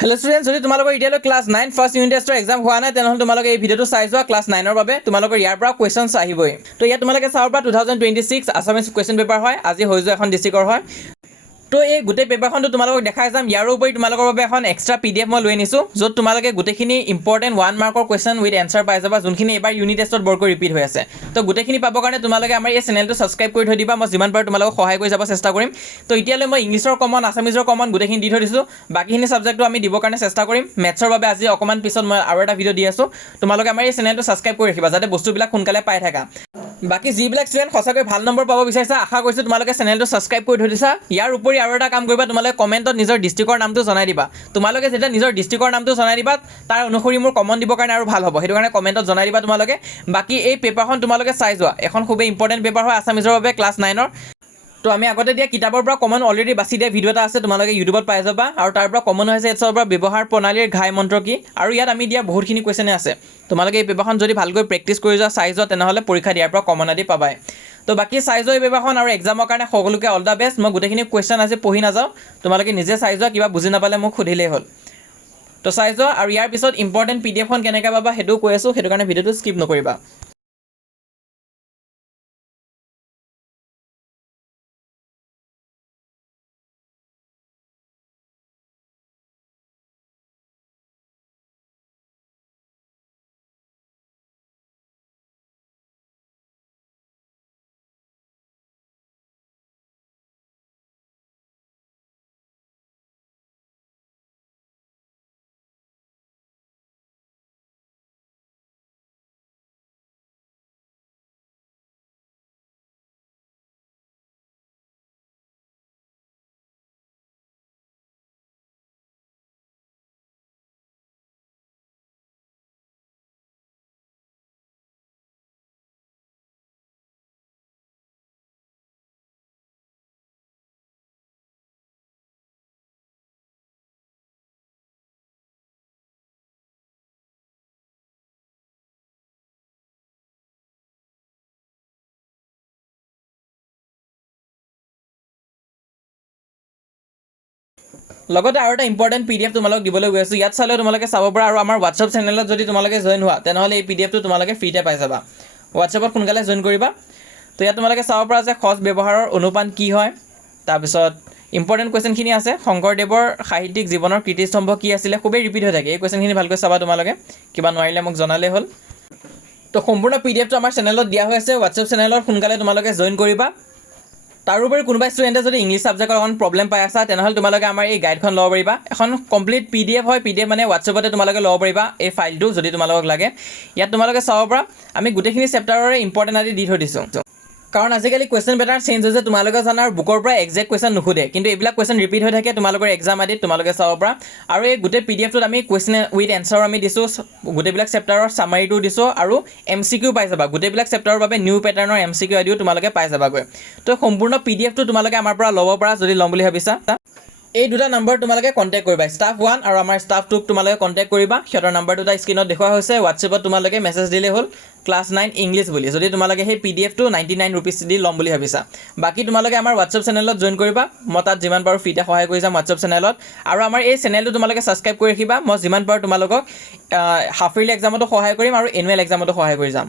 Hello' student, যদি তোমালোকৰ এতিয়ালৈ ক্লাছ 9 ফাৰ্ষ্ট ইউনিট টেষ্টৰ এক্সাম হোৱা নাই তেনেহ'লে তোমালোকে এই ভিডিঅ'টো চাই যোৱা। ক্লাছ 9ৰ বাবে তোমালোকৰ ইয়াৰ পৰা কুৱেশ্যনছ আহিবই। তো ইয়াত তোমালোকে চাব পৰা 2026 আছামিজ কুৱেশ্যন পেপাৰ হয়। আজি হৈ যোৱা এখন ডিষ্ট্ৰিক্টৰ হয়। তো এই গোটেই পেপাৰখনটো তোমালোকক দেখাই যাম। ইয়াৰ উপৰি তোমালোকৰ বাবে এখন এক্সট্ৰা PDF মই লৈ আনিছোঁ, য'ত তোমালোকে গোটেইখিনি ইম্পৰ্টেণ্ট 1 মাৰ্কৰ কুৱেশ্যন উইথ এনচাৰ পাই যাবা, যোনখিনি এবাৰ ইউনিট টেষ্টত বৰকৈ ৰিপিট হৈ আছে। তো গোটেইখিনি পাবৰ কাৰণে তোমালোকে আমাৰ এই চেনেলটো ছাবস্ক্ৰাইব কৰি থৈ দিবা। মই যিমান পাৰোঁ তোমালোকক সহায় কৰি যাব চেষ্টা কৰিম। তো এতিয়ালৈ মই ইংলিছৰ কমন, আছামিজৰ কমন গোটেইখিনি দি থৈ দিছোঁ। বাকীখিনি ছাবজেক্টটো আমি দিবৰ কাৰণে চেষ্টা কৰিম। মেথছৰ বাবে আজি অকণমান পিছত মই আৰু এটা ভিডিঅ' দি আছোঁ। তোমালোকে আমাৰ এই চেনেলটো ছাবস্ক্ৰাইব কৰি ৰাখিবা, যাতে বস্তুবিলাক সোনকালে পাই থাকা। বাকী যিবিলাক ষ্টুডেণ্ট সঁচাকৈ ভাল নম্বৰ পাব বিচাৰিছা, আশা কৰিছোঁ তোমালোকে চেনেলটো ছাবস্ক্ৰাইব কৰি থৈ দিছা। ইয়াৰ উপৰি আৰু এটা কাম কৰিবা, তোমালোকে কমেণ্টত নিজৰ ডিষ্ট্ৰিক্টৰ নামটো জনাই দিবা। তোমালোকে যেতিয়া নিজৰ ডিষ্ট্ৰিক্টৰ নামটো জনাই দিবা, তাৰ অনুসৰি মোৰ কমন দিবৰ কাৰণে আৰু ভাল হ'ব। সেইটো কাৰণে কমেণ্টত জনাই দিবা তোমালোকে। বাকী এই পেপাৰখন তোমালোকে চাই যোৱা। এখন খুবেই ইম্পৰ্টেণ্ট পেপাৰ হয় আছামিজৰ বাবে ক্লাছ 9ৰ। তো আমি আগতে দিয়া কিতাপৰ পৰা কমন অলৰেডি বাছি দিয়া ভিডিঅ' এটা আছে, তোমালোকে ইউটিউবত পাই যাবা। আৰু তাৰ পৰা কমন হৈছে এছৰ পৰা ব্যৱহাৰ প্ৰণালীৰ ঘাই মন্ত্ৰ কি, আৰু ইয়াত আমি দিয়া বহুতখিনি কুৱেশ্যনে আছে। তোমালোকে এই পেপাৰখন যদি ভালকৈ প্ৰেক্টিছ কৰি যোৱা, চাই যোৱা, তেনেহ'লে পৰীক্ষা দিয়াৰ পৰা কমন আদি পাবাই। তো বাকী চাই যোৱা এই পেপাৰখন, আৰু এক্সামৰ কাৰণে সকলোকে অল দ্য বেষ্ট। মই গোটেইখিনি কুৱেশ্যন আজি পঢ়ি নাযাওঁ, তোমালোকে নিজে চাই যোৱা। কিবা বুজি নাপালে মোক সুধিলেই হ'ল। তো চাই যোৱা, আৰু ইয়াৰ পিছত ইম্পৰ্টেণ্ট PDFখন কেনেকৈ পাবা সেইটোও কৈ আছোঁ, সেইটো কাৰণে ভিডিঅ'টো স্কিপ নকৰিবা। লগতে আৰু এটা ইম্পৰ্টেণ্ট PDF তোমালোকক দিবলৈ গৈ আছোঁ। ইয়াত চালেও তোমালোকে চাব পৰা, আৰু আমাৰ হোৱাটছআপ চেনেলত যদি তোমালোকে জইন হোৱা, তেনেহ'লে এই PDFটো তোমালোকে ফ্ৰীতে পাই যাবা। হোৱাটছআপত সোনকালে জইন কৰিবা। তো ইয়াত তোমালোকে চাব পৰা যে সজ ব্যৱহাৰৰ অনুপান কি হয়, তাৰপিছত ইম্পৰ্টেণ্ট কুৱেশ্যনখিনি আছে। শংকৰদেৱৰ সাহিত্যিক জীৱনৰ কীৰ্তিস্তম্ভ কি আছিলে, খুবেই ৰিপিট হৈ থাকে। এই কুৱেশ্যনখিনি ভালকৈ চাবা তোমালোকে। কিবা নোৱাৰিলে মোক জনালেই হ'ল। তো সম্পূৰ্ণ PDFটো আমাৰ চেনেলত দিয়া হৈ আছে। হোৱাটছআপ চেনেলত সোনকালে তোমালোকে জইন কৰিবা। তাৰোপৰি কোনোবা ষ্টুডেণ্টে যদি ইংলিছ ছাবজেক্টৰ অকণ প্ৰব্লেম পাই আছা, তেনেহ'লে তোমালোকে আমাৰ এই গাইডখন ল'ব পাৰিবা। এখন কমপ্লিট PDF হয়। PDF মানে হোৱাটছআপতে তোমালোকে ল'ব পাৰিবা এই ফাইলটো, যদি তোমালোকক লাগে। ইয়াত তোমালোকে চাব পৰা আমি গোটেইখিনি চেপ্টাৰৰে ইম্পৰ্টেণ্ট আদি দি থৈ দিছোঁ। কাৰণ আজিকালি কুৱেশ্যন পেটাৰ্ণ চেঞ্জ হৈছে, তোমালোকে জানা, আৰু বুকৰ পৰা একজেক্ট কুৱেশ্যন নুসুধে, কিন্তু এইবিলাক কুৱেশ্যন ৰিপিট হৈ থাকে তোমালোকৰ এক্সাম আদিত, তোমালোকে চাব পৰা। আৰু এই গোটেই PDFটোত আমি কুৱেশ্যন উইথ এনচাৰ আমি দিছোঁ, গোটেইবিলাক চেপ্টাৰৰ ছামাৰীটো দিছোঁ, আৰু MCQ পাই যাবা। গোটেইবিলাক চেপ্টাৰৰ বাবে নিউ পেটাৰ্ণৰ MCQ আদিও তোমালোকে পাই যাবাগৈ। তো সম্পূৰ্ণ PDFটো তোমালোকে আমাৰ পৰা ল'ব পৰা, যদি ল'ম বুলি ভাবিছা। এই দুটা নম্বৰ তোমালোকে কণ্টেক্ট কৰিবা, ষ্টাফ 1 আৰু আমাৰ ষ্টাফ 2ক তোমালোকে কণ্টেক্ট কৰিবা। সিহঁতৰ নম্বৰ দুটা স্ক্ৰীণত দেখুওৱা হৈছে। হোৱাটছএপত তোমালোকে মেছেজ দিলেই হ'ল ক্লাছ 9 ইংলিছ বুলি, যদি তোমালোকে সেই PDFটো 99 ৰুপিজ দি ল'ম বুলি ভাবিছা। বাকী তোমালোকে আমাৰ হোৱাটছএপ চেনেলত জইন কৰিবা। মই তাত যিমান পাৰোঁ ফ্ৰীতে সহায় কৰি যাম হোৱাটছএপ চেনেলত। আৰু আমাৰ এই চেনেলটো তোমালোকে ছাবস্ক্ৰাইব কৰি ৰাখিবা। মই যিমান পাৰোঁ তোমালোকক হাফ ইয়াৰলি এক্সামতো সহায় কৰিম, আৰু এনুৱেল এক্সামতো সহায় কৰি যাম।